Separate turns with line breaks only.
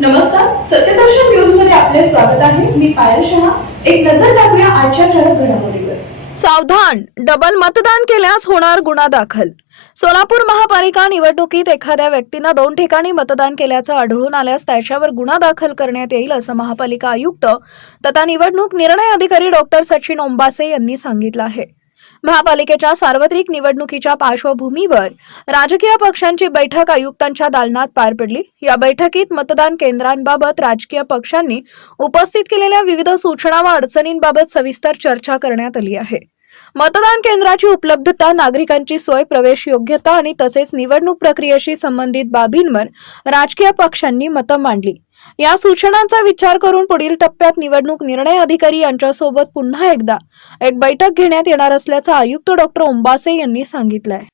नमस्कार सत्यदर्शन न्यूजमध्ये आपले स्वागत आहे. मी पायल शहा. एक नजर टाकूया आजच्या ठळक घडामोडीवर.
सावधान डबल मतदान केल्यास होणार गुन्हा दाखल. सोलापूर महापालिका निवडणुकीत एखाद्या व्यक्तीनं दोन ठिकाणी मतदान केल्याचं आढळून आल्यास त्याच्यावर गुन्हा दाखल करण्यात येईल असं महापालिका आयुक्त तथा निवडणूक निर्णय अधिकारी डॉक्टर सचिन ओंबासे यांनी सांगितलं आहे. महापालिकेच्या सार्वत्रिक निवडणुकीच्या पार्श्वभूमीवर राजकीय पक्षांची बैठक आयुक्तांच्या दालनात पार पडली. या बैठकीत मतदान केंद्रांबाबत राजकीय पक्षांनी उपस्थित केलेल्या विविध सूचना व अडचणींबाबत सविस्तर चर्चा करण्यात आली आहे. मतदान केंद्राची उपलब्धता नागरिकांची सोय प्रवेश योग्यता आणि तसेच निवडणूक प्रक्रियेशी संबंधित बाबींवर राजकीय पक्षांनी मतं मांडली. या सूचनांचा विचार करून पुढील टप्प्यात निवडणूक निर्णय अधिकारी यांच्यासोबत पुन्हा एकदा एक बैठक घेण्यात येणार असल्याचं आयुक्त डॉक्टर ओंबासे यांनी सांगितलंय.